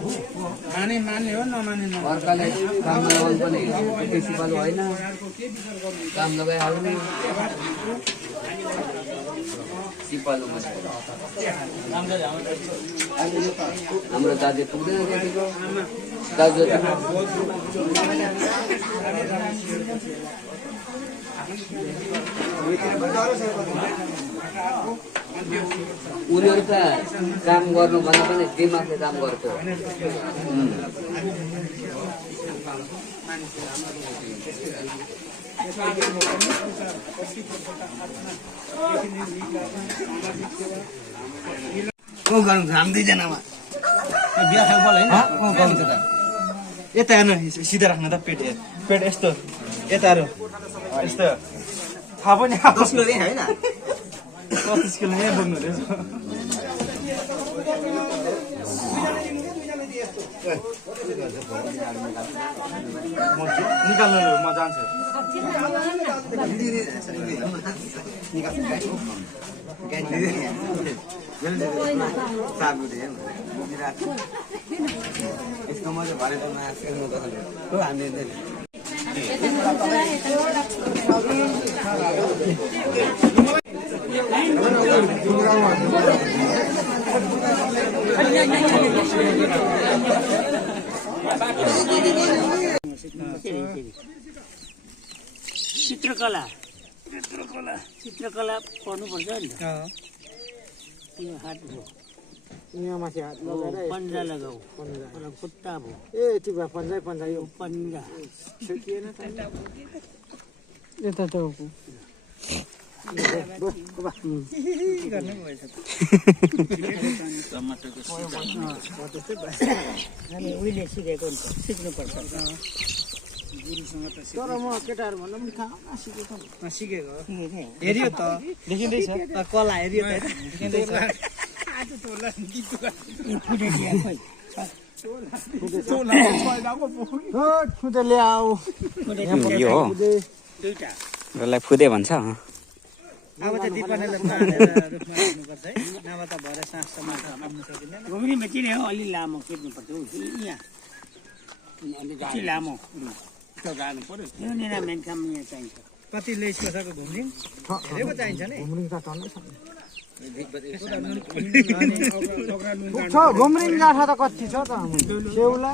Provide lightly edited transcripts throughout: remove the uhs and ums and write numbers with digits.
मान्ने हो नमान्ने अर्कालाई काम लगाउनु पनि बेसी पालो होइन काम लगाइहाल्नु सिपालुमा हाम्रो दाजु पुग्दैन त्यतिको दाजु उनीहरू त काम गर्नु भन्दा पनि दिमागले काम गर्छ को गर्नु हामी दुईजनामा बिहा खाल बोल होइन यता हेर्नु सिधा राख्नु त पेट पेट यस्तो यताहरू यस्तो थाहा पनि 30 किलो होइन 35 किलो यहाँ बोक्नु रहेछ निकाल्नु म जान्छु यसको मजा भरेको हामीले चित्रकला पढ्नुपर्छ नि त यो हात भयो यहाँ माथि हात लगाएर पन्जा लगाऊ खुट्टा भयो ए यति भयो पन्जा यो पन्जा छेकिएन त यता टाउको हामी उहिले सिकेको नि त सिक्नुपर्छ तर म केटाहरू भन्दा पनि कहाँ सिकेको सिकेको हेरियो त देखिँदैछ कला हेरियो त देखिँदैछ खुदै ल्याऊ यो हो यसलाई फुदे भन्छ अब त दिपानेले रुखमा हाल्नुपर्छ है नभए त भरे सास समाज हाल्नु सकिँदैन घुम्रीमा चाहिँ नि अलि लामो कुद्नुपर्छ यहाँ अलि लामो गाड्नु पर्यो यो नि मेन काम यहाँ चाहिन्छ कति लेस कसको घुम्रिङ धेरै पो चाहिन्छ नि घुम्रिङ त टन्नै छ घुम्रिङ गाठा त कति छ त सेउला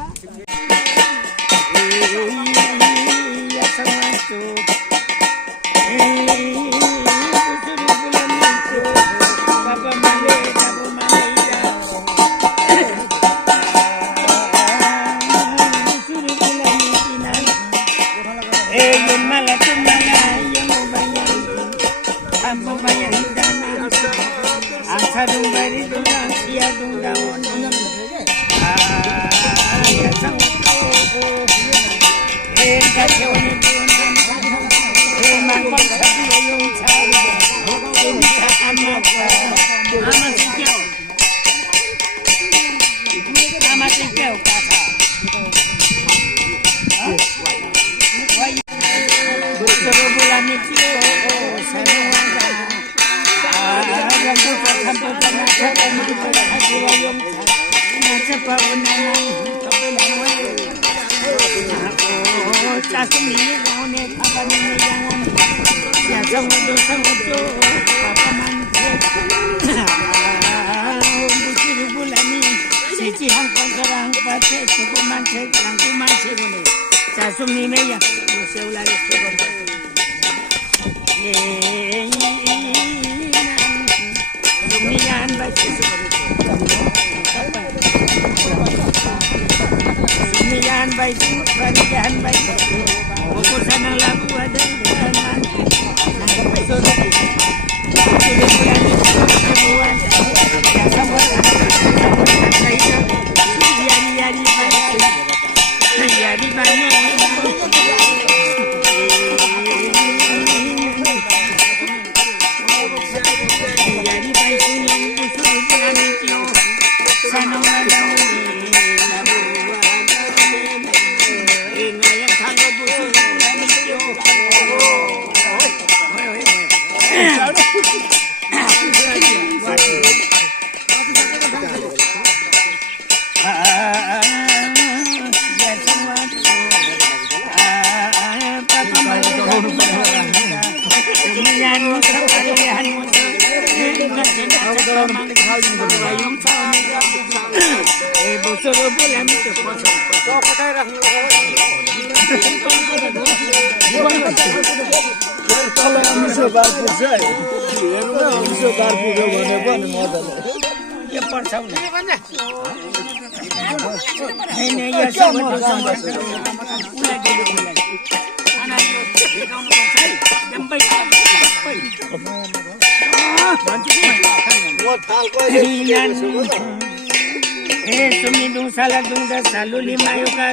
सालु लिमायोका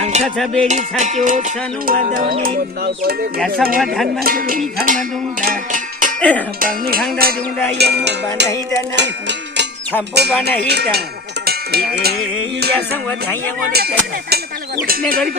आंखा छ बेरी छाट्यो सानो वादाउने यासँग धानमा जुली खाना दुंदा पाङ्ने खाँदा दुंदा यो बनाइ जाना छाम्पो बनाइ जा यासँग धाइया मैले उठ्ने गरी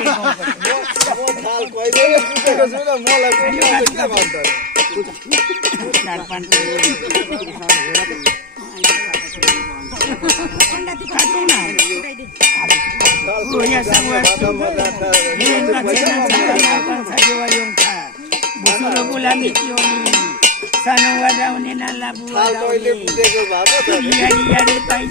Sana wadaune na labu wadaune yari pai